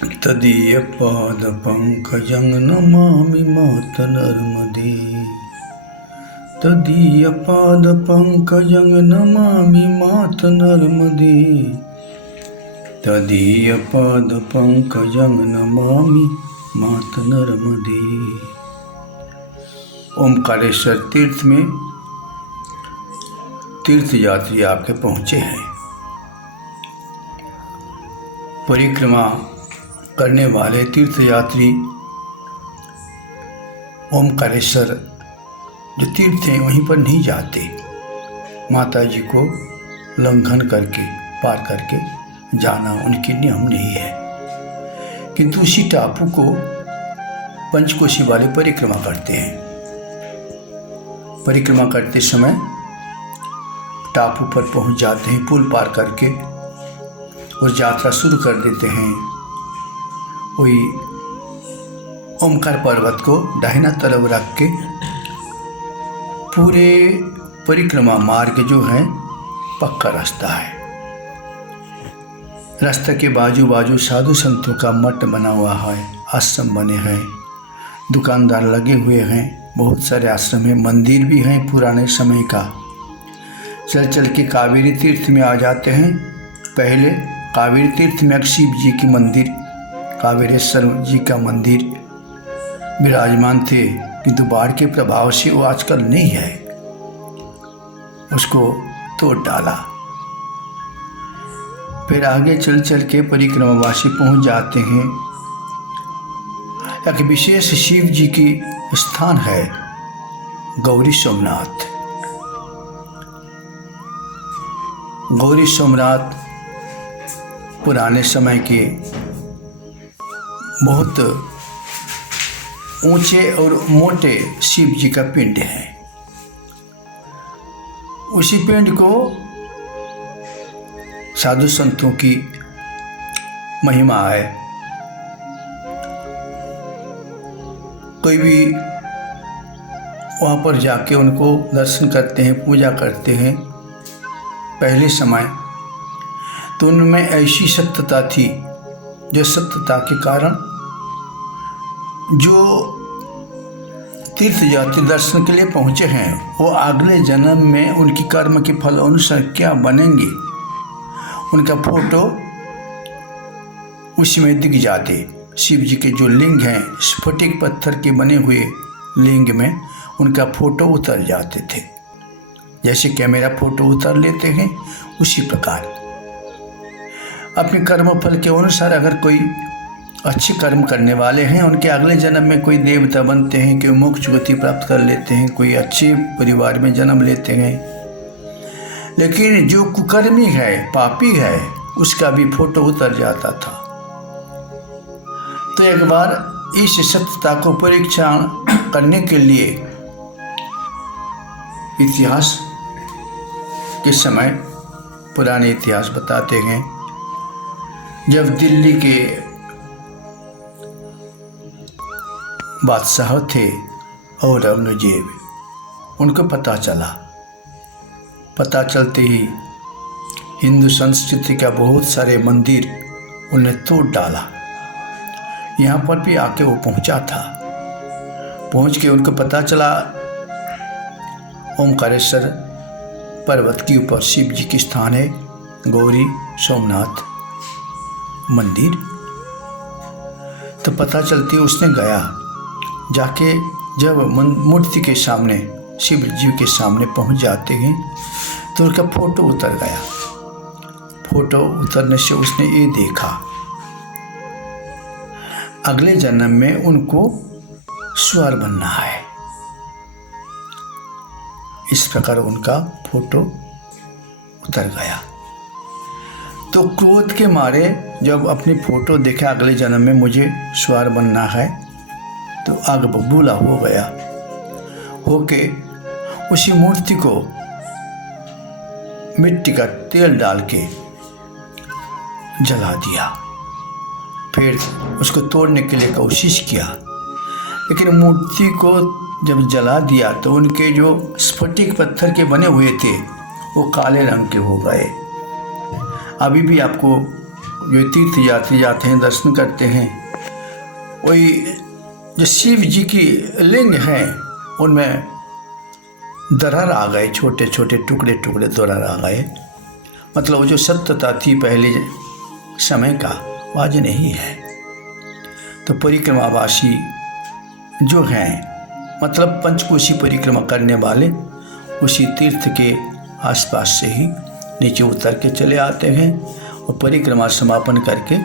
तदीयपादपङ्कजं नमामि मात नर्मदे। तदीयपादपङ्कजं नमामि मात नर्मदे। तदीयपादपङ्कजं नमामि मात नर्मदे। ओमकारेश्वर तीर्थ में तीर्थ यात्री आके पहुँचे हैं। परिक्रमा करने वाले तीर्थयात्री ओमकारेश्वर जो तीर्थ हैं वहीं पर नहीं जाते। माता जी को लंघन करके पार करके जाना उनके नियम नहीं है, किंतु उसी टापू को पंचकोशी वाले परिक्रमा करते हैं। परिक्रमा करते समय टापू पर पहुंच जाते हैं, पुल पार करके और यात्रा शुरू कर देते हैं। वही ओमकार पर्वत को दाहिना तरफ रख के पूरे परिक्रमा मार्ग जो है पक्का रास्ता है। रास्ते के बाजू बाजू साधु संतों का मठ बना हुआ है, आश्रम बने हैं, दुकानदार लगे हुए हैं, बहुत सारे आश्रम हैं, मंदिर भी हैं पुराने समय का। चल चल के कावेरी तीर्थ में आ जाते हैं। पहले कावेरी तीर्थ में शिव जी की मंदिर, कावेरेश्वर जी का मंदिर विराजमान थे, किंतु बाढ़ के प्रभाव से वो आजकल नहीं है, उसको तोड़ डाला। फिर आगे चल चल के परिक्रमावासी पहुंच जाते हैं। एक विशेष शिव जी की स्थान है गौरी सोमनाथ। गौरी सोमनाथ पुराने समय के बहुत ऊंचे और मोटे शिव जी का पिंड है। उसी पिंड को साधु संतों की महिमा है। कोई भी वहाँ पर जाके उनको दर्शन करते हैं, पूजा करते हैं। पहले समय तो उनमें ऐसी सत्यता थी, जो सत्यता के कारण जो तीर्थ यात्री दर्शन के लिए पहुँचे हैं वो अगले जन्म में उनकी कर्म के फल अनुसार क्या बनेंगे, उनका फोटो उसमें दिख जाते। शिव जी के जो लिंग हैं स्फटिक पत्थर के बने हुए लिंग में उनका फोटो उतर जाते थे। जैसे कैमरा फोटो उतर लेते हैं उसी प्रकार अपने कर्म फल के अनुसार अगर कोई अच्छे कर्म करने वाले हैं उनके अगले जन्म में कोई देवता बनते हैं, कोई मोक्ष गति प्राप्त कर लेते हैं, कोई अच्छे परिवार में जन्म लेते हैं। लेकिन जो कुकर्मी है, पापी है, उसका भी फोटो उतर जाता था। तो एक बार इस सत्यता को परीक्षण करने के लिए इतिहास के समय पुराने इतिहास बताते हैं, जब दिल्ली के बादशाह थे औरंगजेब, उनको पता चलते ही हिंदू संस्कृति का बहुत सारे मंदिर उन्हें तोड़ डाला। यहाँ पर भी आके वो पहुँचा था। पहुँच के उनको पता चला ओमकारेश्वर पर्वत के ऊपर शिव जी के स्थान है, गौरी सोमनाथ मंदिर। तो पता चलती उसने गया, जाके जब मूर्ति के सामने शिव जी के सामने पहुंच जाते हैं तो उनका फोटो उतर गया। फोटो उतरने से उसने ये देखा अगले जन्म में उनको स्वर बनना है। इस प्रकार उनका फोटो उतर गया। तो क्रोध के मारे जब अपनी फोटो देखा अगले जन्म में मुझे स्वर बनना है, तो आग बबूला हो गया। होके उसी मूर्ति को मिट्टी का तेल डाल के जला दिया। फिर उसको तोड़ने के लिए कोशिश किया, लेकिन मूर्ति को जब जला दिया तो उनके जो स्फटिक पत्थर के बने हुए थे वो काले रंग के हो गए। अभी भी आपको जो तीर्थ यात्री जाते हैं दर्शन करते हैं, वही जो शिव जी की लिंग हैं उनमें दरार आ गए, छोटे छोटे टुकड़े टुकड़े दरार आ गए। मतलब जो सत्यता थी पहले समय का वो आज नहीं है। तो परिक्रमावासी जो हैं, मतलब पंचकोशी परिक्रमा करने वाले, उसी तीर्थ के आसपास से ही नीचे उतर के चले आते हैं और परिक्रमा समापन करके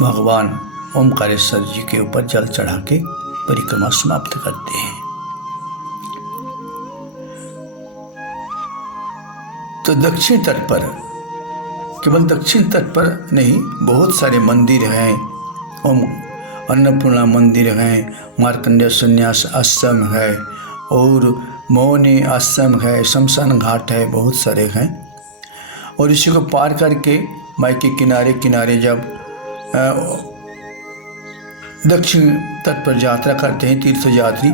भगवान ओमकारेश्वर जी के ऊपर जल चढ़ा के परिक्रमा समाप्त करते हैं। तो दक्षिण तट पर, केवल दक्षिण तट पर नहीं, बहुत सारे मंदिर हैं। ओम अन्नपूर्णा मंदिर हैं, मार्कंडेय संन्यास आश्रम है और मौनी आश्रम है, शमशान घाट है, बहुत सारे हैं। और इसी को पार करके माई के किनारे किनारे जब दक्षिण तट पर यात्रा करते हैं तीर्थ यात्री,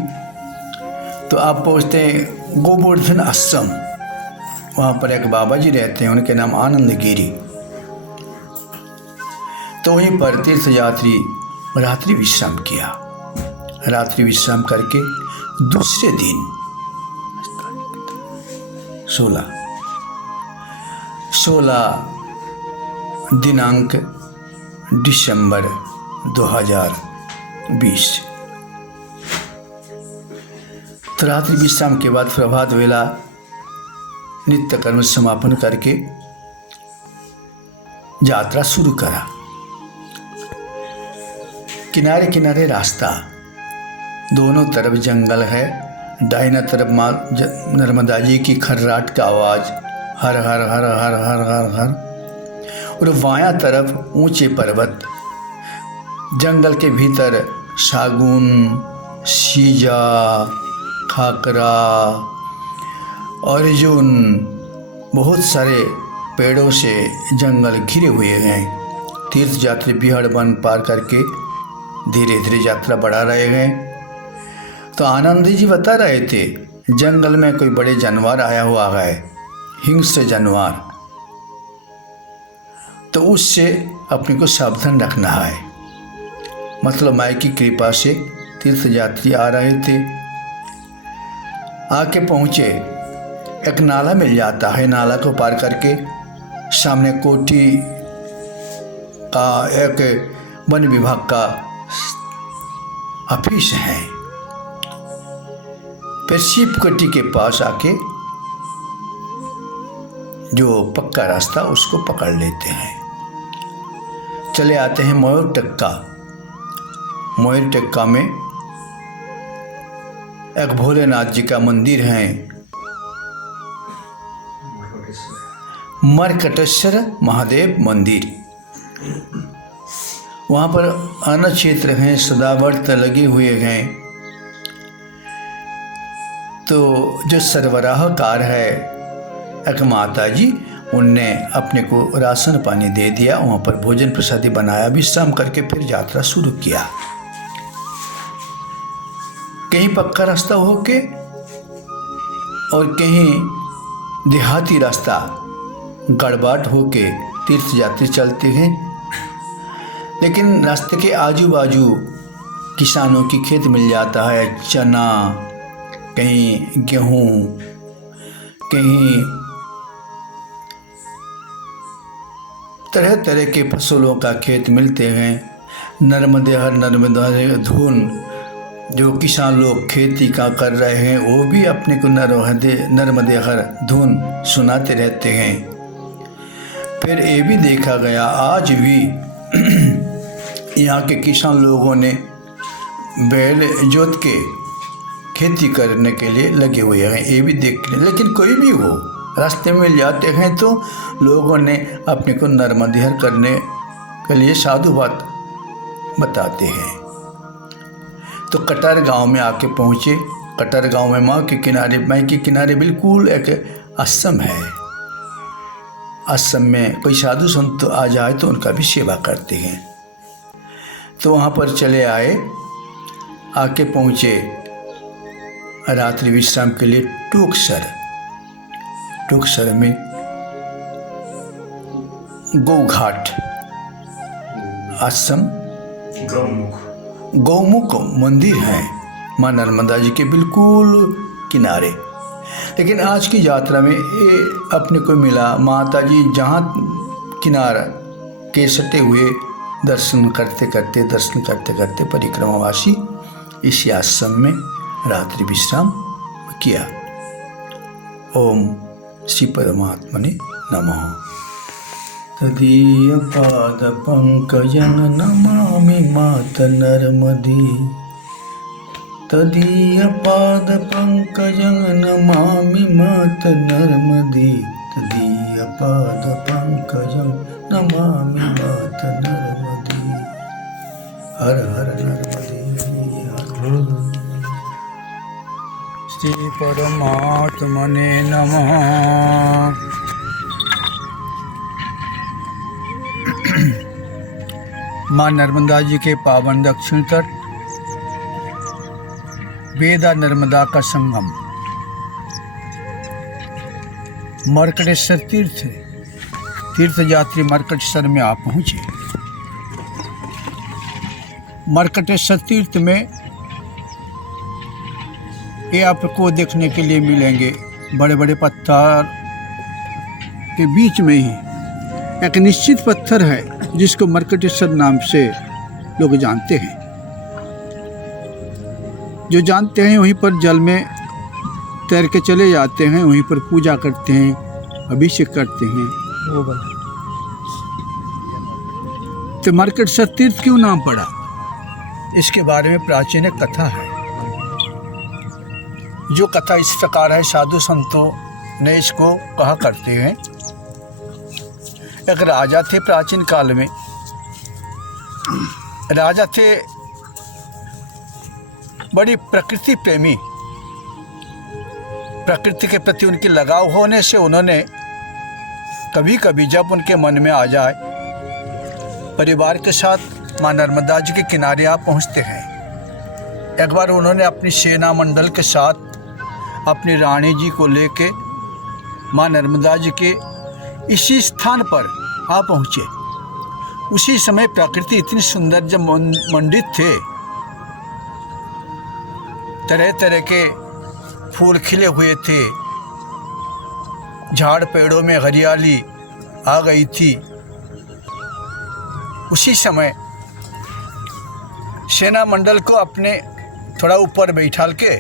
तो आप पहुँचते हैं गोवर्धन आश्रम। वहाँ पर एक बाबा जी रहते हैं, उनके नाम आनंद गिरी। तो वहीं पर तीर्थ यात्री रात्रि विश्राम किया। रात्रि विश्राम करके दूसरे दिन 16 दिनांक दिसंबर 2020, तो रात्रि विश्राम के बाद प्रभात वेला नित्य कर्म समापन करके यात्रा शुरू करा। किनारे किनारे रास्ता, दोनों तरफ जंगल है। दाहिना तरफ माँ नर्मदा जी की खर्राट का आवाज़, हर हर हर हर हर हर हर, और बायां तरफ ऊंचे पर्वत, जंगल के भीतर सागुन, सीजा, खाकरा, अर्जुन, बहुत सारे पेड़ों से जंगल घिरे हुए हैं। तीर्थ यात्री बिहाड़ वन पार करके धीरे धीरे यात्रा बढ़ा रहे हैं। तो आनंद जी बता रहे थे जंगल में कोई बड़े जानवर आया हुआ है, हिंस्र जानवर, तो उससे अपने को सावधान रखना है। मतलब माई की कृपा से तीर्थ यात्री आ रहे थे। आके पहुँचे, एक नाला मिल जाता है। नाला को पार करके सामने कोठी का एक वन विभाग का ऑफिस है। फिर शिव कोठी के पास आके जो पक्का रास्ता उसको पकड़ लेते हैं। चले आते हैं मयूर टक्का। मयूर टक्का में एक भोलेनाथ जी का मंदिर है, मरकटेश्वर महादेव मंदिर। वहाँ पर अन्न क्षेत्र हैं, सदाव्रत लगे हुए हैं। तो जो सरबराहकार है एक माता जी, उनने अपने को राशन पानी दे दिया। वहाँ पर भोजन प्रसादी बनाया, विश्राम करके फिर यात्रा शुरू किया। कहीं पक्का रास्ता होके और कहीं देहाती रास्ता गड़बाट होके तीर्थ यात्री चलते हैं। लेकिन रास्ते के आजू बाजू किसानों की खेत मिल जाता है, चना, कहीं गेहूँ, कहीं तरह तरह के फसलों का खेत मिलते हैं। नर्मदे हर नर्मदा धुन, जो किसान लोग खेती का कर रहे हैं वो भी अपने को नर्मदे हर धुन सुनाते रहते हैं। फिर ये भी देखा गया आज भी यहाँ के किसान लोगों ने बैल जोत के खेती करने के लिए लगे हुए हैं, ये भी देख लें। लेकिन कोई भी हो, रास्ते में जाते हैं तो लोगों ने अपने को नर्मदेहर करने के लिए साधु बात बताते हैं। तो कटार गांव में आके पहुँचे। कटार गांव में माँ के किनारे बिल्कुल एक आश्रम है। आश्रम में कोई साधु संत आ जाए तो उनका भी सेवा करते हैं। तो वहाँ पर चले आए, आके पहुँचे रात्रि विश्राम के लिए टूकसर में गौघाट आश्रम, गौमुख मंदिर है माँ नर्मदा जी के बिल्कुल किनारे। लेकिन आज की यात्रा में ये अपने को मिला, माता जी जहाँ किनारा के सटे हुए दर्शन करते करते परिक्रमावासी इस आश्रम में रात्रि विश्राम किया। ओम श्री परमात्मने नमः। तदीय पाद पंकजं नमामि मात नर्मदे, तदीय पाद पंकजं नमामि मात नर्मदे, तदीय पाद पंकजं नमामि मात नर्मदे। हर हर नर्मदे हर। श्री परमात्मने नमः। माँ नर्मदा जी के पावन दक्षिण तट वेदा नर्मदा का संगम मर्कटेश्वर तीर्थ यात्री मर्कटेश्वर में आप पहुँचे। मर्कटेश्वर तीर्थ में ये आपको देखने के लिए मिलेंगे बड़े बड़े पत्थर के बीच में ही एक निश्चित पत्थर है जिसको मर्कटेश्वर नाम से लोग जानते हैं। जो जानते हैं वहीं पर जल में तैर के चले जाते हैं, वहीं पर पूजा करते हैं, अभिषेक करते हैं। तो मर्कटेश्वर तीर्थ क्यों नाम पड़ा, इसके बारे में प्राचीन एक कथा है। जो कथा इस प्रकार है, साधु संतों ने इसको कहा करते हैं। एक राजा थे प्राचीन काल में। राजा थे बड़ी प्रकृति प्रेमी। प्रकृति के प्रति उनकी लगाव होने से उन्होंने कभी कभी जब उनके मन में आ जाए परिवार के साथ माँ नर्मदा जी के किनारे आप पहुँचते हैं। एक बार उन्होंने अपनी सेना मंडल के साथ अपनी रानी जी को लेके माँ नर्मदा जी के इसी स्थान पर आ पहुँचे। उसी समय प्रकृति इतनी सुंदर जब मंडित थे, तरह तरह के फूल खिले हुए थे, झाड़ पेड़ों में हरियाली आ गई थी। उसी समय सेना मंडल को अपने थोड़ा ऊपर बैठाल के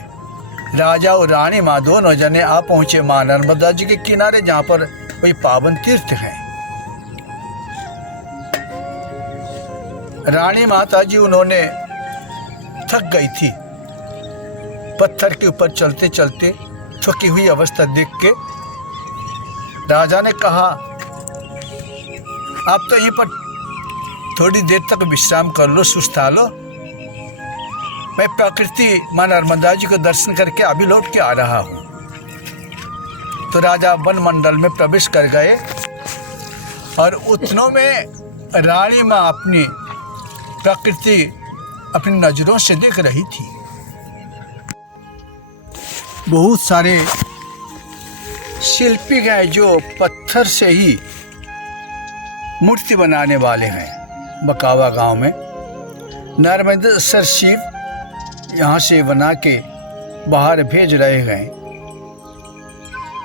राजा और रानी माँ दोनों जने आ पहुँचे माँ नर्मदा जी के किनारे, जहाँ पर कोई पावन तीर्थ है। रानी माता जी उन्होंने थक गई थी। पत्थर के ऊपर चलते चलते थकी हुई अवस्था देख के राजा ने कहा, आप तो यहीं पर थोड़ी देर तक विश्राम कर लो, सुस्ता लो, मैं प्रकृति माँ नर्मदा जी को दर्शन करके अभी लौट के आ रहा हूँ। तो राजा वन मंडल में प्रवेश कर गए और उतनों में रानी माँ अपनी प्रकृति अपनी नजरों से देख रही थी। बहुत सारे शिल्पी हैं जो पत्थर से ही मूर्ति बनाने वाले हैं। बकावा गांव में नर्मदेश्वर शिव यहाँ से बना के बाहर भेज रहे हैं।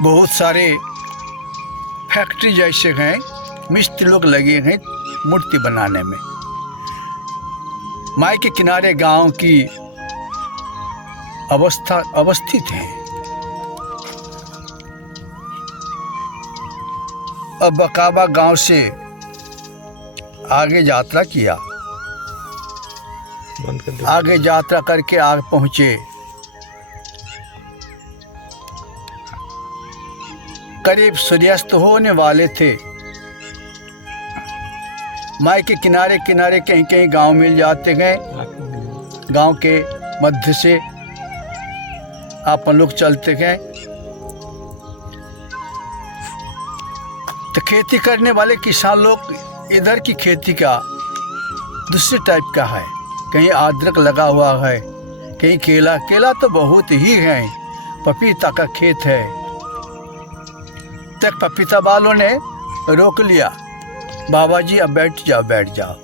बहुत सारे फैक्ट्री जैसे हैं, मिस्त्री लोग लगे हैं मूर्ति बनाने में। माई के किनारे गांव की अवस्थित है। अब बकावा गांव से आगे यात्रा किया। आगे यात्रा करके आगे पहुंचे। करीब सूर्यास्त होने वाले थे। माई के किनारे किनारे कहीं कहीं गांव मिल जाते गए। गांव के मध्य से अपन लोग चलते गए। तो खेती करने वाले किसान लोग, इधर की खेती का दूसरे टाइप का है। कहीं अदरक लगा हुआ है, कहीं केला तो बहुत ही है। पपीता का खेत है। तक पपीता वालों ने रोक लिया बाबा जी अब बैठ जाओ।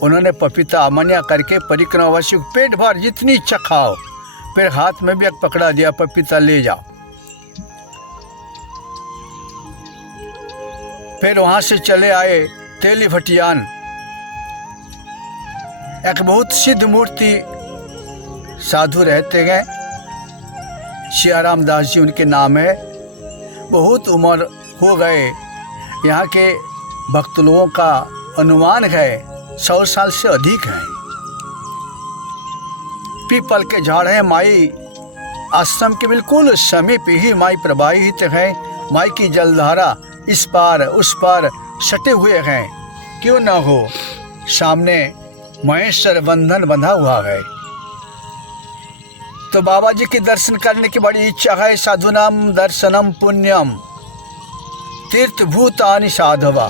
उन्होंने पपीता अमान्य करके परिक्रमावासी को पेट भर जितनी इच्छा खाओ, फिर हाथ में भी एक पकड़ा दिया, पपीता ले जाओ। फिर वहां से चले आए तेली भटियान, एक बहुत सिद्ध मूर्ति साधु रहते गए, सियाराम दास जी उनके नाम है। बहुत उम्र हो गए, यहाँ के भक्त लोगों का अनुमान है 100 साल से अधिक है। पीपल के झाड़ हैं, माई आश्रम के बिल्कुल समीप ही माई प्रवाहित है। माई की जलधारा इस पार उस पार सटे हुए हैं। क्यों न हो, सामने महेश्वर बंधन बंधा हुआ है। तो बाबा जी के दर्शन करने की बड़ी इच्छा है। साधुनाम दर्शनम पुण्यम तीर्थभूतानि साधवा।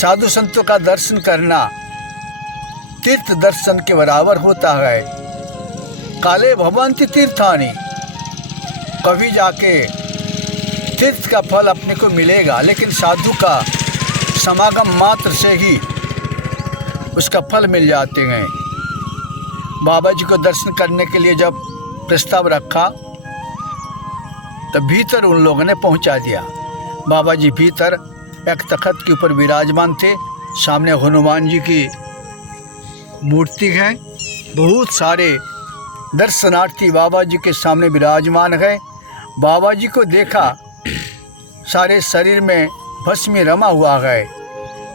साधु संतों का दर्शन करना तीर्थ दर्शन के बराबर होता है। काले भवन्ति तीर्थानि, कभी जाके तीर्थ का फल अपने को मिलेगा, लेकिन साधु का समागम मात्र से ही उसका फल मिल जाते हैं। बाबा जी को दर्शन करने के लिए जब प्रस्ताव रखा तब भीतर उन लोगों ने पहुंचा दिया। बाबा जी भीतर एक तख्त के ऊपर विराजमान थे। सामने हनुमान जी की मूर्ति है। बहुत सारे दर्शनार्थी बाबा जी के सामने विराजमान है। बाबा जी को देखा, सारे शरीर में भस्मी रमा हुआ है।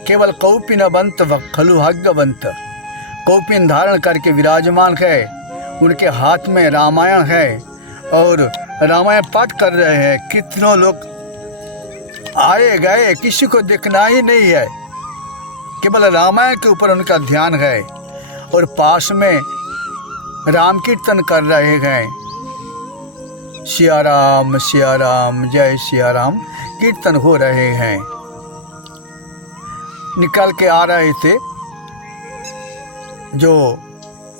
केवल कौपिन बंत खलु भाग्यवंत, कौपिन धारण करके विराजमान है। उनके हाथ में रामायण है और रामायण पाठ कर रहे हैं। कितनों लोग आए गए, किसी को देखना ही नहीं है, केवल रामायण के ऊपर उनका ध्यान है। और पास में राम कीर्तन कर रहे हैं। सिया राम जय सिया राम कीर्तन हो रहे हैं। निकल के आ रहे थे, जो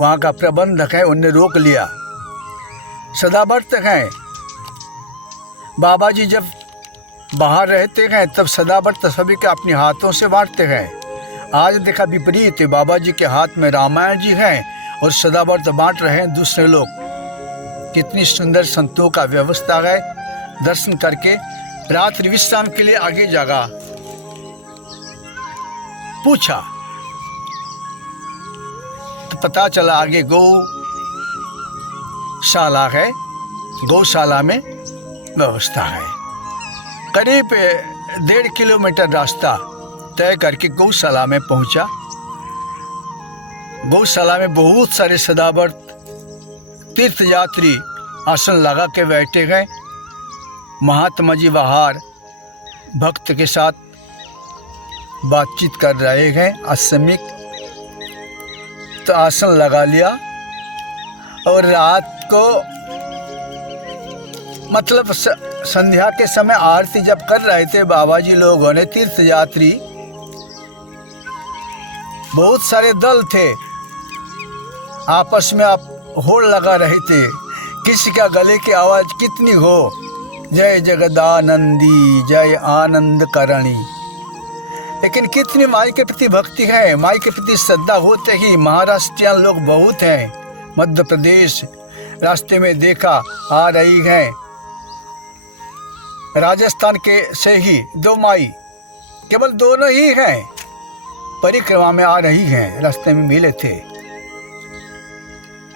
वहाँ का प्रबंधक है उनने रोक लिया। सदाव्रत हैं बाबा जी, जब बाहर रहते हैं तब सदाव्रत सभी के अपने हाथों से बांटते हैं। आज देखा विपरीत, बाबा जी के हाथ में रामायण जी हैं और सदाव्रत बांट रहे हैं दूसरे लोग। कितनी सुंदर संतों का व्यवस्था है। दर्शन करके रात्रि विश्राम के लिए आगे जगह पूछा तो पता चला आगे गौशाला है, गौशाला में व्यवस्था है। करीब 1.5 किलोमीटर रास्ता तय करके गौशाला में पहुंचा। गौशाला में बहुत सारे सदाव्रत तीर्थयात्री आसन लगा के बैठे गए। महात्मा जी बाहर भक्त के साथ बातचीत कर रहे हैं। आश्रमिक तो आसन लगा लिया और रात को मतलब संध्या के समय आरती जब कर रहे थे बाबा जी लोगों ने, तीर्थयात्री बहुत सारे दल थे, आपस में आप होड़ लगा रहे थे। किसी का गले की आवाज़ कितनी हो, जय जगदानंदी जय आनंद करणी। लेकिन कितनी माई के प्रति भक्ति है, माई के प्रति श्रद्धा होते ही महाराष्ट्रियन लोग बहुत हैं। मध्य प्रदेश रास्ते में देखा आ रही हैं। राजस्थान के से ही 2 माई, केवल दोनों ही हैं, परिक्रमा में आ रही हैं। रास्ते में मिले थे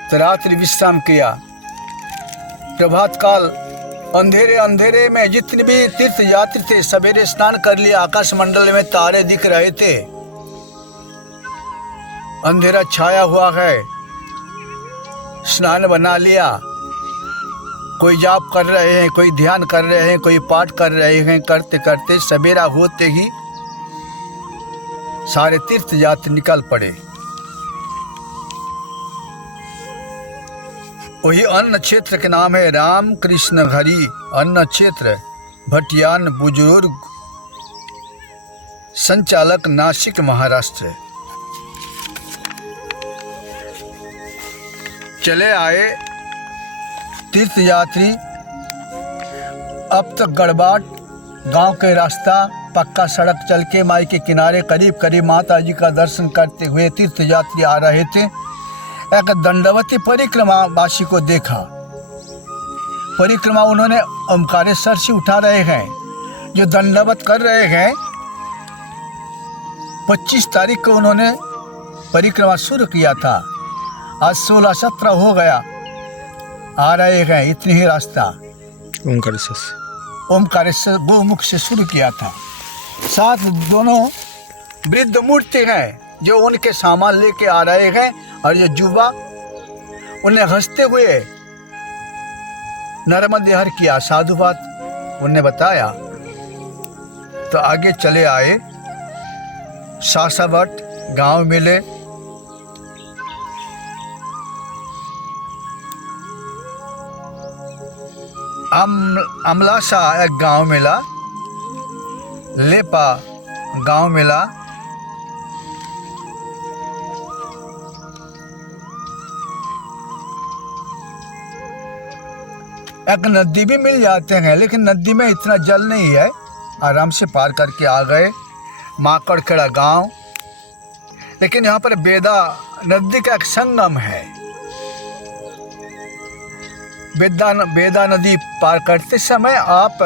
तो रात्रि विश्राम किया। प्रभात काल अंधेरे अंधेरे में जितने भी तीर्थ यात्री थे सवेरे स्नान कर लिया। आकाश मंडल में तारे दिख रहे थे। अंधेरा छाया हुआ है, स्नान बना लिया। कोई जाप कर रहे हैं, कोई ध्यान कर रहे हैं, कोई पाठ कर रहे हैं। करते करते सवेरा होते ही सारे तीर्थ यात्री निकल पड़े। वही अन्न क्षेत्र के नाम है रामकृष्ण घरी अन्न क्षेत्र, भटियान, बुजुर्ग संचालक, नासिक, महाराष्ट्र। चले आए तीर्थयात्री। अब तक गड़बाट गांव के रास्ता पक्का सड़क चल के माई के किनारे करीब करीब माता जी का दर्शन करते हुए तीर्थ यात्री आ रहे थे। एक दंडवती परिक्रमा वासी को देखा। परिक्रमा उन्होंने ओमकारेश्वर से उठा रहे हैं, जो दंडवत कर रहे हैं। 25 तारीख को उन्होंने परिक्रमा शुरू किया था, आज 16-17 हो गया, आ रहे हैं। इतनी ही रास्ता ओमकारेश्वर गोमुख से शुरू किया था। साथ दोनों वृद्ध मूर्ति हैं जो उनके सामान लेके आ रहे हैं, और ये युवा उन्हें हंसते हुए नर्मदे हर किया, साधुवाद उन्हें बताया। तो आगे चले आए, सासावट गांव मिले। अमलासा एक गांव मिला, लेपा गांव मिला, एक नदी भी मिल जाते हैं, लेकिन नदी में इतना जल नहीं है, आराम से पार करके आ गए। माकड़खेड़ा गांव, लेकिन यहाँ पर बेदा नदी का एक संगम है। बेदा नदी पार करते समय आप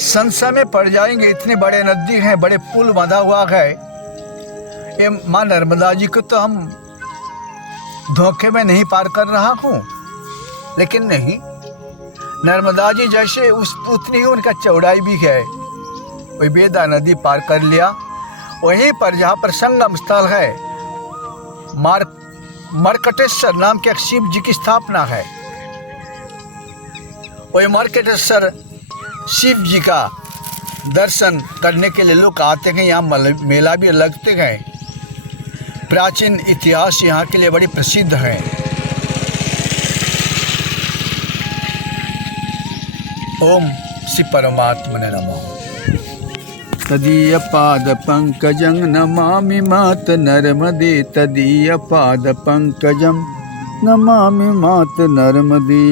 संशय में पड़ जाएंगे, इतने बड़े नदी हैं, बड़े पुल बंधा हुआ है। ये माँ नर्मदा जी को तो हम धोखे में नहीं पार कर रहा हूँ, लेकिन नहीं, नर्मदा जी जैसे उतनी ही उनका चौड़ाई भी है। वही बेदा नदी पार कर लिया। वहीं पर जहाँ पर संगम स्थल है, मर्कटेश्वर नाम के एक शिव जी की स्थापना है। वही मर्कटेश्वर शिव जी का दर्शन करने के लिए लोग आते हैं। यहाँ मेला भी लगते हैं। प्राचीन इतिहास यहाँ के लिए बड़ी प्रसिद्ध है। ओम श्री परमात्मने नमः। तदीय पाद पंकजं नमामि मात नर्मदे, तदीय पाद पंकजं नमामि मात नर्मदे।